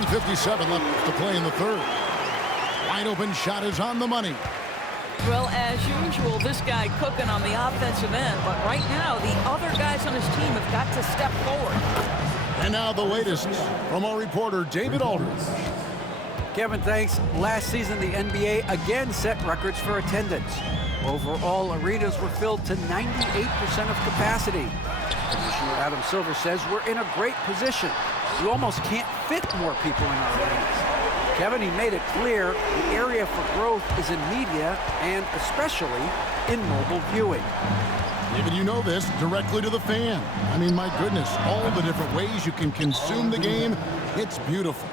1:57 left to play in the third. Wide open shot is on the money. Well, as usual, this guy cooking on the offensive end, but right now the other guys on his team have got to step forward. And now the latest from our reporter, David Aldridge. Kevin, thanks. Last season, the NBA again set records for attendance. Overall, arenas were filled to 98% of capacity. Commissioner Adam Silver says we're in a great position. We almost can't fit more people in our arenas. Kevin, he made it clear the area for growth is in media and especially in mobile viewing. David, you know this, directly to the fan. I mean, my goodness, all the different ways you can consume the game. It's beautiful.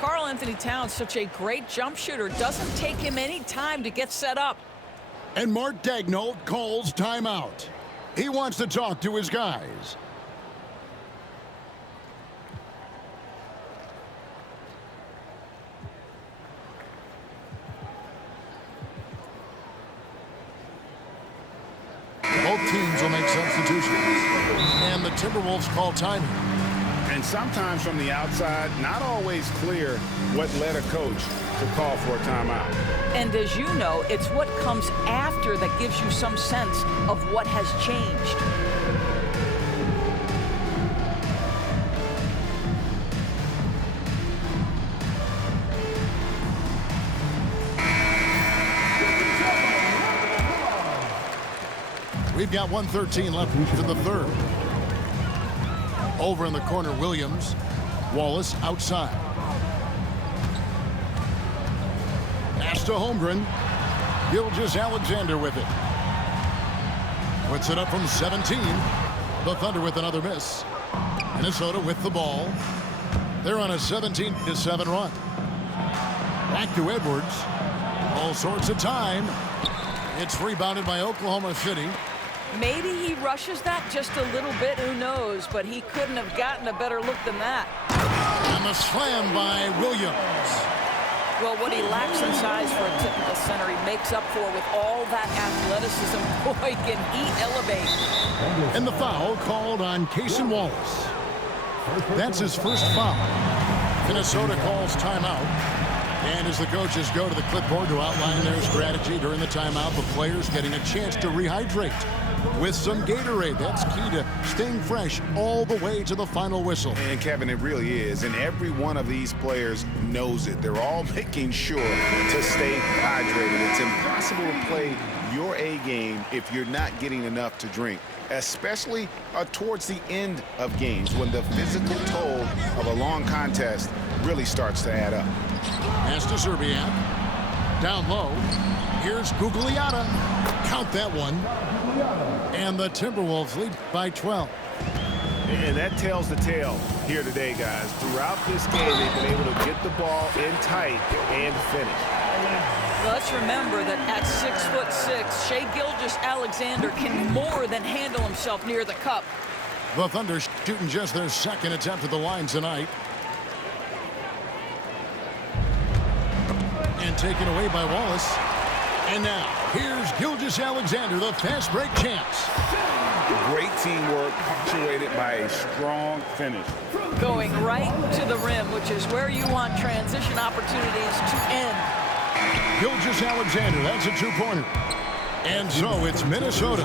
Karl Anthony Towns, such a great jump shooter, doesn't take him any time to get set up. And Mark Daigneault calls timeout. He wants to talk to his guys. Both teams will make substitutions. And the Timberwolves call timing. And sometimes from the outside, not always clear what led a coach to call for a timeout. And as you know, it's what comes after that gives you some sense of what has changed. We've got 1:13 left in the third. Over in the corner, Williams. Wallace outside. Pass to Holmgren. Gilgeous-Alexander with it. Puts it up from 17. The Thunder with another miss. Minnesota with the ball. They're on a 17-7 run. Back to Edwards. All sorts of time. It's rebounded by Oklahoma City. Maybe he rushes that just a little bit, who knows, but he couldn't have gotten a better look than that. And the slam by Williams. Well, what he lacks in size for a typical center, he makes up for with all that athleticism. Boy, can he elevate. And the foul called on Cason Wallace. That's his first foul. Minnesota calls timeout. And as the coaches go to the clipboard to outline their strategy during the timeout, the players getting a chance to rehydrate with some Gatorade. That's key to staying fresh all the way to the final whistle. And Kevin, it really is. And every one of these players knows it. They're all making sure to stay hydrated. It's impossible to play your A game if you're not getting enough to drink, especially towards the end of games when the physical toll of a long contest really starts to add up. Pass to Serbiak. Down low. Here's Gugliotta. Count that one. And the Timberwolves lead by 12. And that tells the tale here today, guys. Throughout this game, they've been able to get the ball in tight and finish. Well, let's remember that at 6'6", Shai Gilgeous-Alexander can more than handle himself near the cup. The Thunder shooting just their second attempt at the line tonight. And taken away by Wallace. And now, here's Gilgeous-Alexander, the fast break champs. Great teamwork punctuated by a strong finish. Going right to the rim, which is where you want transition opportunities to end. Gilgeous-Alexander, that's a two-pointer. And so it's Minnesota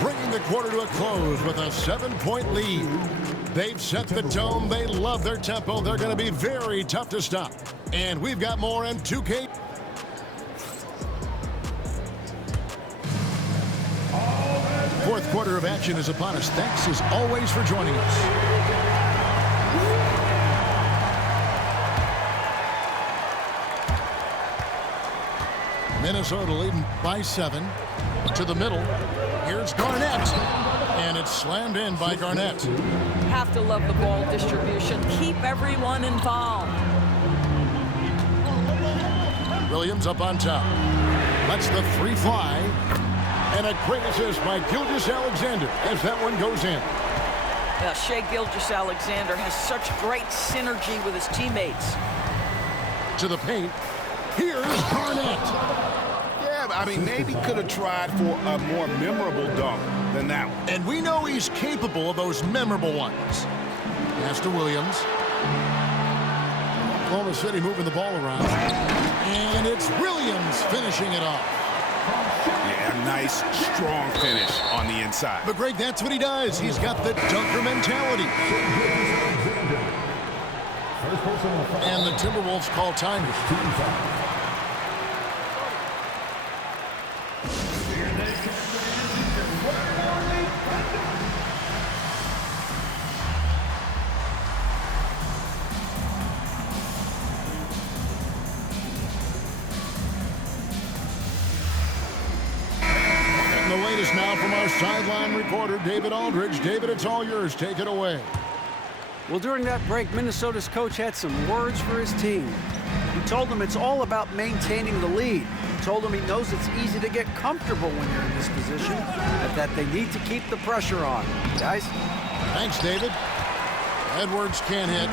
bringing the quarter to a close with a 7-point lead. They've set the tone. They love their tempo. They're going to be very tough to stop. And we've got more in 2K. Fourth quarter of action is upon us. Thanks as always for joining us. Minnesota leading by 7. To the middle. Here's Garnett. And it's slammed in by Garnett. Have to love the ball distribution. Keep everyone involved. Williams up on top. Lets the three fly. And a great assist by Gilgeous-Alexander as that one goes in. Yeah, Shai Gilgeous-Alexander has such great synergy with his teammates. To the paint. Here's Garnett. Yeah, I mean, maybe could have tried for a more memorable dunk than that one. And we know he's capable of those memorable ones. Pass to Williams. Oklahoma City moving the ball around. And it's Williams finishing it off. Yeah, a nice, strong finish on the inside. But, Greg, that's what he does. He's got the dunker mentality. And the Timberwolves call time. The latest now from our sideline reporter, David Aldridge. David, it's all yours. Take it away. Well, during that break, Minnesota's coach had some words for his team. He told them it's all about maintaining the lead. He told them he knows it's easy to get comfortable when you're in this position, but that they need to keep the pressure on. Guys? Thanks, David. Edwards can't hit.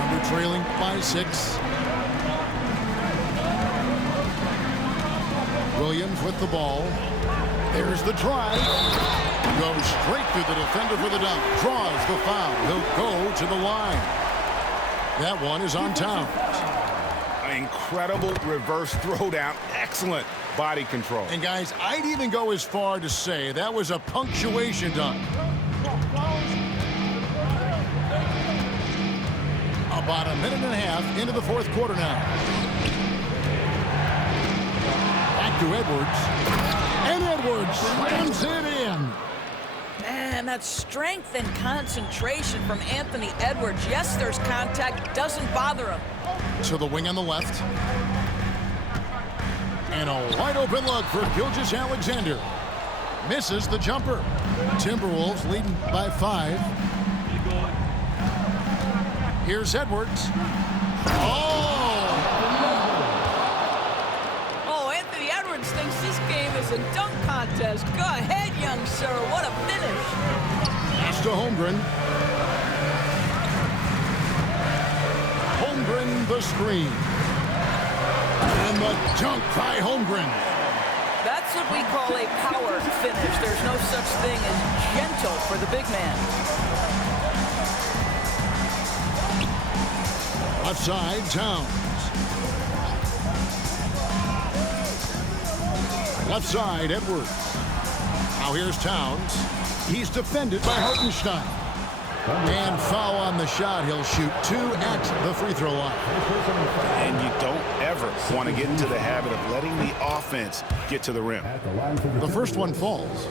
Under trailing by 6. Williams with the ball. There's the drive. Goes straight through the defender for the dunk. Draws the foul. He'll go to the line. That one is on Towns. An incredible reverse throwdown. Excellent body control. And, guys, I'd even go as far to say that was a punctuation dunk. About a minute and a half into the fourth quarter now. Back to Edwards. And Edwards slams it in. Man, that strength and concentration from Anthony Edwards. Yes, there's contact. Doesn't bother him. To the wing on the left. And a wide open look for Gilgeous-Alexander. Misses the jumper. Timberwolves leading by 5. Here's Edwards. Oh, Anthony Edwards thinks this game is a dunk contest. Go ahead, young sir. What a finish. Pass to Holmgren. Holmgren the screen. And the dunk by Holmgren. That's what we call a power finish. There's no such thing as gentle for the big man. Left side, Towns. Left side, Edwards. Now here's Towns. He's defended by Hartenstein. And foul on the shot. He'll shoot 2 at the free throw line. And you don't ever want to get into the habit of letting the offense get to the rim. The first one falls.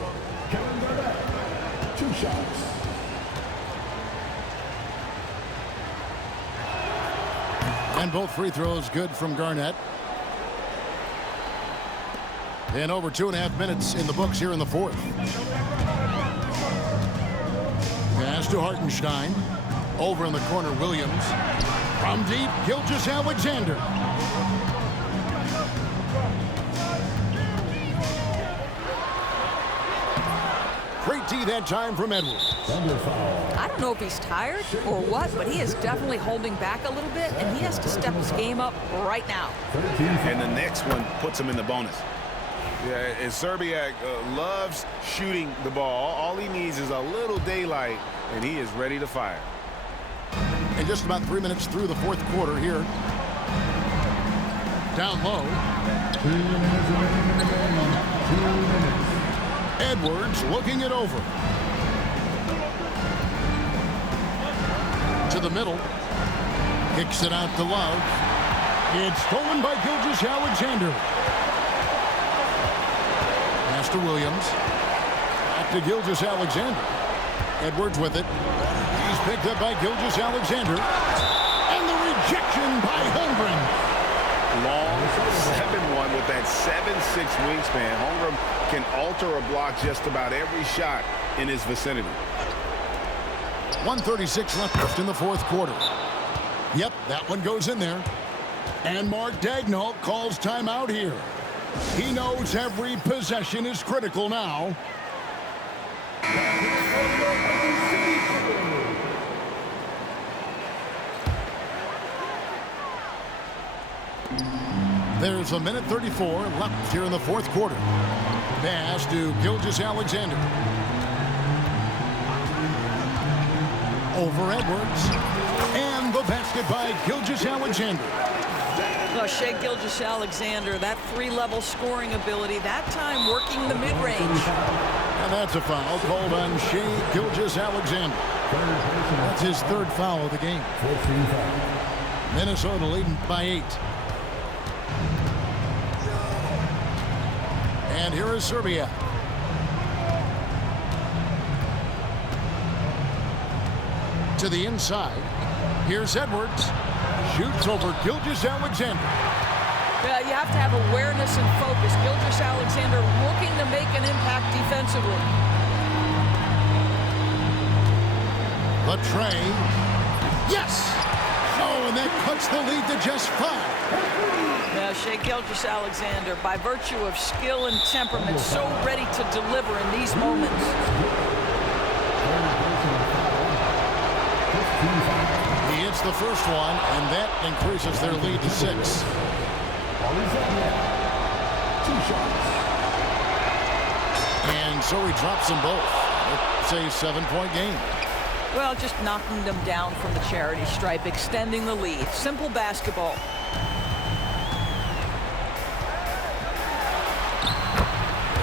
2 shots. And both free throws good from Garnett. And over 2.5 minutes in the books here in the fourth. Pass to Hartenstein. Over in the corner, Williams. From deep, Gilgeous-Alexander. Great D that time from Edwards. I don't know if he's tired or what, but he is definitely holding back a little bit, and he has to step his game up right now. And the next one puts him in the bonus. Yeah, and Szczerbiak loves shooting the ball. All he needs is a little daylight, and he is ready to fire. And just about 3 minutes through the fourth quarter here. Down low. 2 minutes remaining in the game. 2 minutes. Edwards looking it over. To the middle. Kicks it out to Love. It's stolen by Gilgeous-Alexander. Pass to Williams. Back to Gilgeous-Alexander. Edwards with it. He's picked up by Gilgeous-Alexander. And the rejection by Holmgren. Long 7-1 with that 7'6" wingspan. Holmgren can alter a block just about every shot in his vicinity. 1:36 left in the fourth quarter. Yep, that one goes in there. And Mark Daigneault calls timeout here. He knows every possession is critical now. There's a minute 34 left here in the fourth quarter. Pass to Gilgeous-Alexander. Over Edwards. And the basket by Gilgeous-Alexander. Well, Shai Gilgeous-Alexander, that three-level scoring ability, that time working the mid-range. And that's a foul called on Shai Gilgeous-Alexander. That's his third foul of the game. Minnesota leading by 8. And here is Serbia. To the inside. Here's Edwards. Shoots over Gilgeous-Alexander. Yeah, you have to have awareness and focus. Gilgeous-Alexander looking to make an impact defensively. The tray. Yes! Oh, and that cuts the lead to just 5. Yeah, Shai Gilgeous-Alexander, by virtue of skill and temperament, so ready to deliver in these moments. He hits the first one, and that increases their lead to 6. And so he drops them both. It's a 7-point game. Well, just knocking them down from the charity stripe, extending the lead. Simple basketball.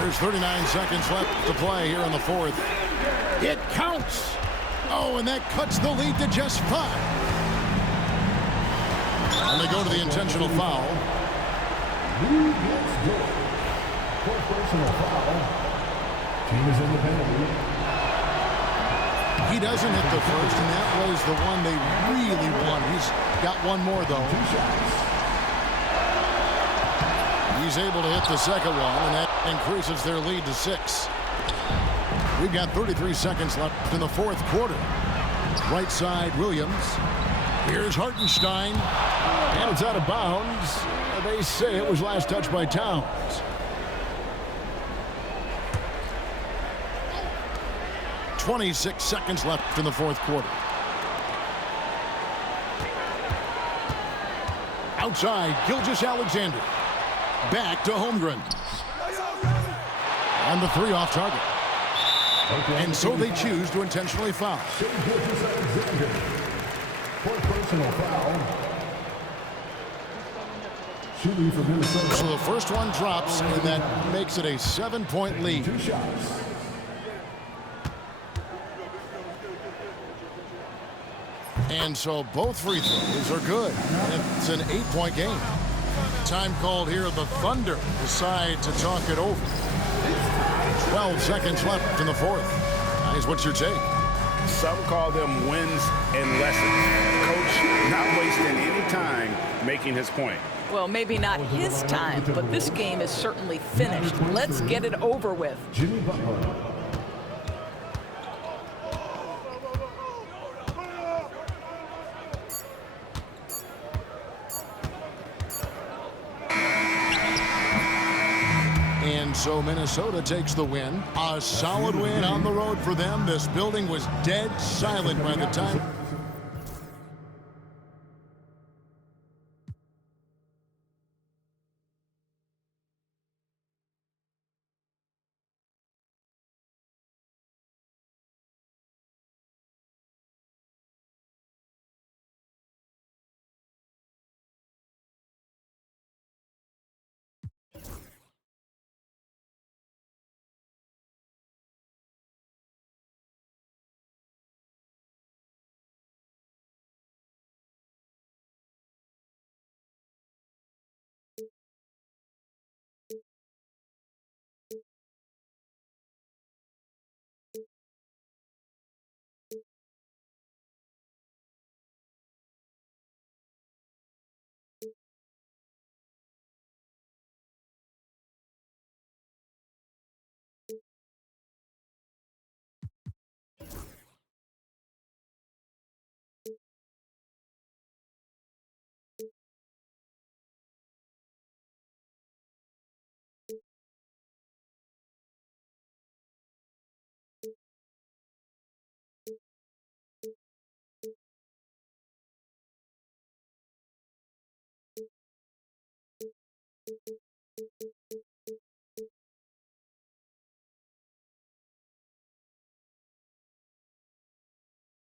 There's 39 seconds left to play here in the fourth. It counts. Oh, and that cuts the lead to just 5. And they go to the intentional foul. Fourth personal foul. Team is in the penalty. He doesn't hit the first, and that was the one they really won. He's got one more, though. He's able to hit the second one, and that increases their lead to 6. We've got 33 seconds left in the fourth quarter. Right side, Williams. Here's Hartenstein, and it's out of bounds. They say it was last touched by Towns. 26 seconds left in the fourth quarter. Outside, Gilgeous-Alexander. Back to Holmgren. And the 3 off target. And so they choose to intentionally foul. Fourth personal foul. Shooting for Minnesota. So the first one drops, and that makes it a 7-point lead. 2 shots. And so both free throws are good. It's an 8-point game. Time called here. The Thunder decide to talk it over. 12 seconds left in the fourth. Guys, what's your take? Some call them wins and lessons. Coach not wasting any time making his point. Well, maybe not his time, but this game is certainly finished. Let's get it over with. Jimmy Butler. And so Minnesota takes the win. A solid win on the road for them. This building was dead silent by the time.